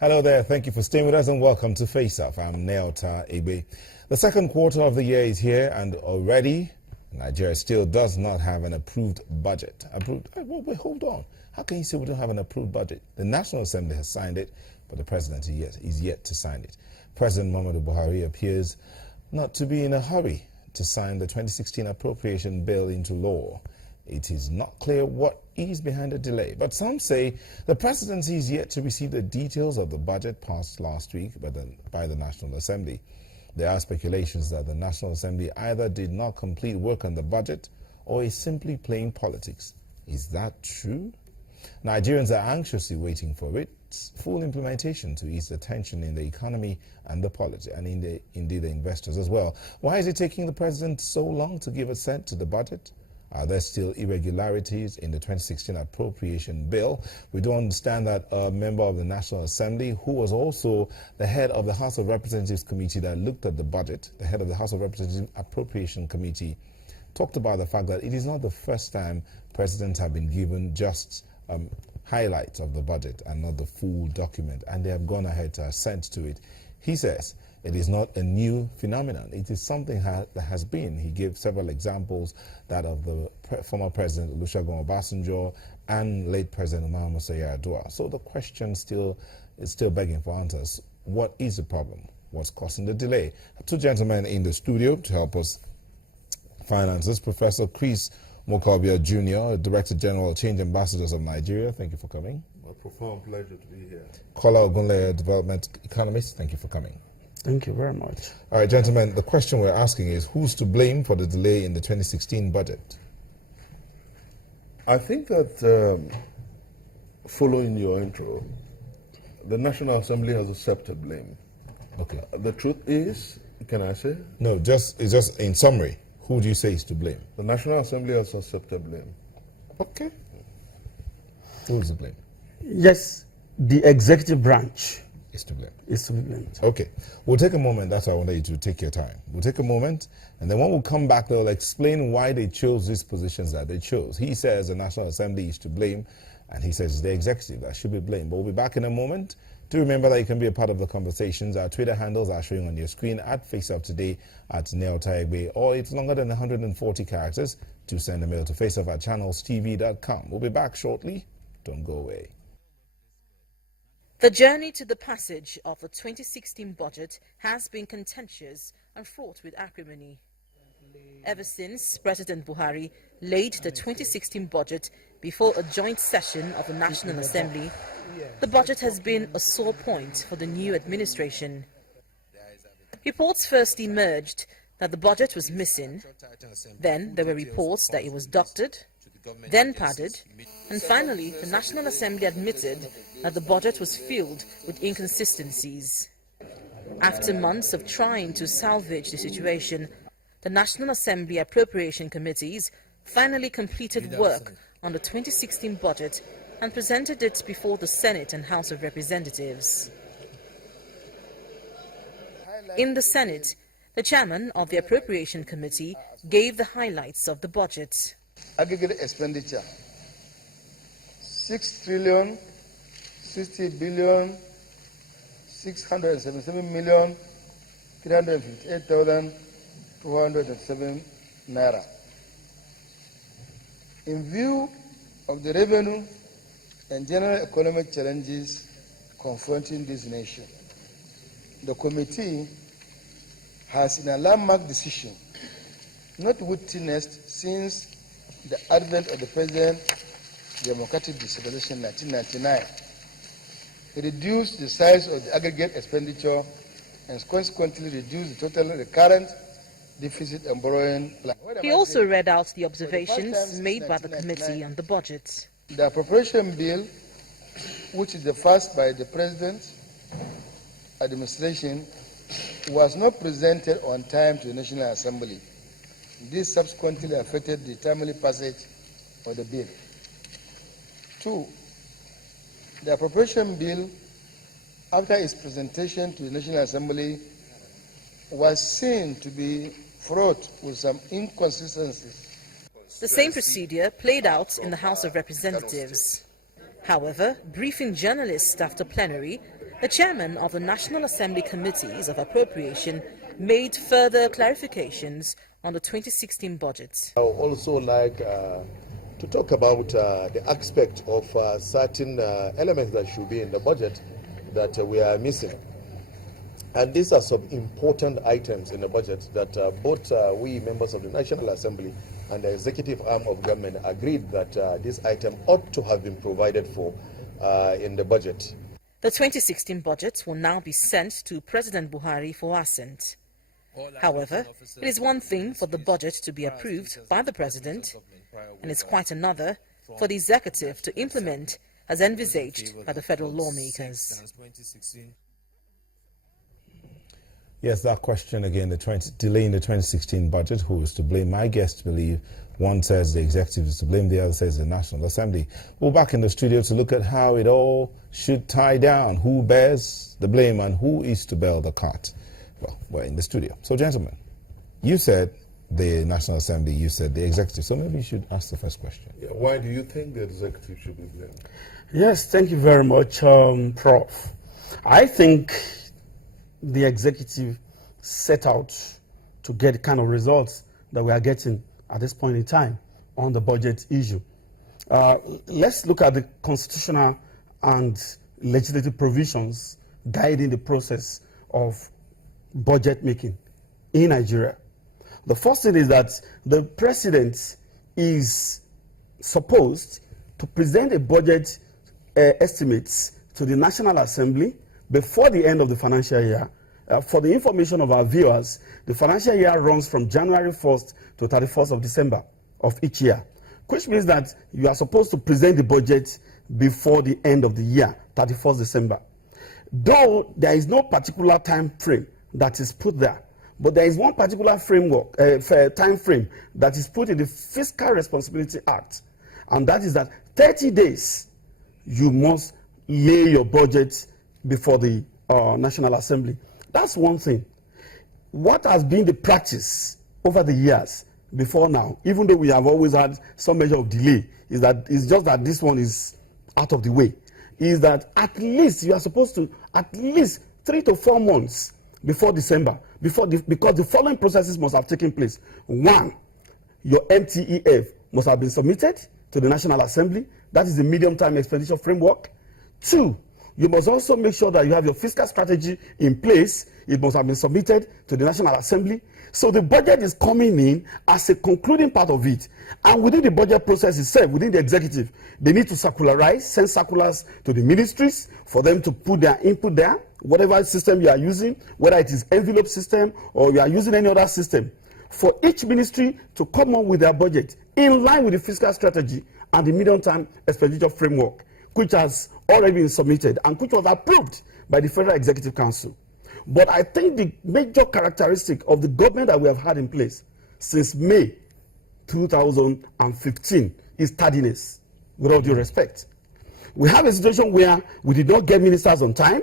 Hello there, thank you for staying with us and welcome to Face Off. I'm Neota Ebe. The second quarter of the year is here and already Nigeria still does not have an approved budget. Wait, hold on. How can you say we don't have an approved budget? The National Assembly has signed it, but the President is yet to sign it. President Muhammadu Buhari appears not to be in a hurry to sign the 2016 appropriation bill into law. It is not clear what is behind the delay, but some say the presidency is yet to receive the details of the budget passed last week by the National Assembly. There are speculations that the National Assembly either did not complete work on the budget or is simply playing politics. Is that true? Nigerians are anxiously waiting for its full implementation to ease the tension in the economy and the politics, and indeed the investors as well. Why is it taking the president so long to give assent to the budget? Are there still irregularities in the 2016 appropriation bill? We do understand that a member of the National Assembly, who was also the head of the House of Representatives committee that looked at the budget, the head of the House of Representatives Appropriation Committee, talked about the fact that it is not the first time presidents have been given just highlights of the budget and not the full document, and they have gone ahead to assent to it. He says it is not a new phenomenon. It is something that has been. He gave several examples, that of the former President Olusegun Obasanjo and late President Muhammadu Musa Yar'Adua. So the question is still begging for answers. What is the problem? What's causing the delay? Two gentlemen in the studio to help us find answers. Professor Chris Mokobia Jr., Director General Change Ambassadors of Nigeria. Thank you for coming. A profound pleasure to be here. Kola Ogunleye, Development Economist. Thank you for coming. Thank you very much. All right, gentlemen, the question we're asking is, who's to blame for the delay in the 2016 budget? I think that following your intro, the National Assembly has accepted blame. Okay. The truth is, can I say? No, it's just in summary, who do you say is to blame? The National Assembly has accepted blame. Okay. Who is to blame? Yes, the executive branch Is to blame. is to be blamed. Okay. We'll take a moment. That's why I wanted you to take your time. We'll take a moment, and then when we come back, they'll explain why they chose these positions that they chose. He says the National Assembly is to blame, and he says it's the executive that should be blamed. But we'll be back in a moment. Do remember that you can be a part of the conversations. Our Twitter handles are showing on your screen, at FaceOff at Neotaigbe, or it's longer than 140 characters. To send a mail to faceoff@channelstv.com. We'll be back shortly. Don't go away. The journey to the passage of the 2016 budget has been contentious and fraught with acrimony. Ever since President Buhari laid the 2016 budget before a joint session of the National Assembly, the budget has been a sore point for the new administration. Reports first emerged that the budget was missing, then there were reports that it was doctored, then padded, and finally the National Assembly admitted that the budget was filled with inconsistencies. After months of trying to salvage the situation, the National Assembly Appropriation Committees finally completed work on the 2016 budget and presented it before the Senate and House of Representatives. In the Senate, the chairman of the Appropriation Committee gave the highlights of the budget. Aggregate expenditure 6,60,677,358,207 naira. In view of the revenue and general economic challenges confronting this nation, the committee has, in a landmark decision not witnessed since the advent of the President Democratic Distribution in 1999, reduced the size of the aggregate expenditure and consequently reduced the total recurrent deficit and borrowing plan. He also read out the observations made by the committee on the budget. The appropriation bill, which is the first by the President's administration, was not presented on time to the National Assembly. This subsequently affected the timely passage of the bill. 2. The appropriation bill, after its presentation to the National Assembly, was seen to be fraught with some inconsistencies. The same procedure played out in the House of Representatives. However, briefing journalists after plenary, The chairman of the National Assembly Committees of Appropriation made further clarifications on the 2016 budget. I would also like to talk about the aspect of certain elements that should be in the budget that we are missing. And these are some important items in the budget that both we members of the National Assembly and the executive arm of government agreed that this item ought to have been provided for in the budget. The 2016 budget will now be sent to President Buhari for assent. However, it is one thing for the budget to be approved by the President, and it's quite another for the executive to implement as envisaged by the federal lawmakers. Yes, that question again, the delay in the 2016 budget, who is to blame? My guests believe one says the executive is to blame, the other says the National Assembly. We're back in the studio to look at how it all should tie down, who bears the blame and who is to bear the cart. Well, we're in the studio. So, gentlemen, you said the National Assembly, you said the executive. So maybe you should ask the first question. Yeah, why do you think the executive should be blamed? Yes, thank you very much, Prof. I think the executive set out to get the kind of results that we are getting at this point in time on the budget issue. Let's look at the constitutional and legislative provisions guiding the process of budget making in Nigeria. The first thing is that the president is supposed to present a budget estimates to the National Assembly before the end of the financial year. For the information of our viewers, the financial year runs from January 1st to 31st of December of each year, which means that you are supposed to present the budget before the end of the year, 31st December. Though there is no particular time frame that is put there, but there is one particular framework, time frame that is put in the Fiscal Responsibility Act, and that is that 30 days you must lay your budget before the National Assembly. That's one thing. What has been the practice over the years before now, even though we have always had some measure of delay, is that it's just that this one is out of the way, is that at least you are supposed to, at least 3 to 4 months before December, because the following processes must have taken place. 1, your MTEF must have been submitted to the National Assembly. That is the medium-term expenditure framework. 2, you must also make sure that you have your fiscal strategy in place. It must have been submitted to the National Assembly. So the budget is coming in as a concluding part of it. And within the budget process itself, within the executive, they need to circularize, send circulars to the ministries for them to put their input there, whatever system you are using, whether it is envelope system or you are using any other system, for each ministry to come on with their budget in line with the fiscal strategy and the medium-term expenditure framework, which has already been submitted and which was approved by the Federal Executive Council. But I think the major characteristic of the government that we have had in place since May 2015 is tardiness, with all due respect. We have a situation where we did not get ministers on time.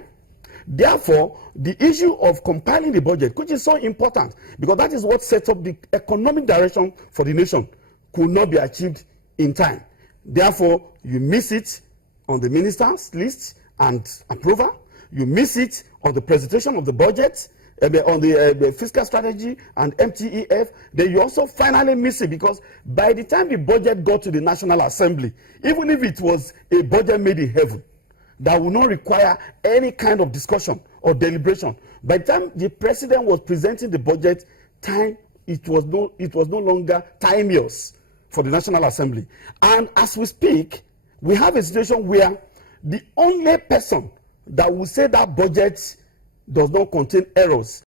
Therefore, the issue of compiling the budget, which is so important, because that is what sets up the economic direction for the nation, could not be achieved in time. Therefore, you miss it on the ministers' list and approval. You miss it on the presentation of the budget, on the fiscal strategy and MTEF. Then you also finally miss it because by the time the budget got to the National Assembly, even if it was a budget made in heaven, that would not require any kind of discussion or deliberation. By the time the president was presenting the budget, it was no longer timeous for the National Assembly. And as we speak, we have a situation where the only person that will say that budget does not contain errors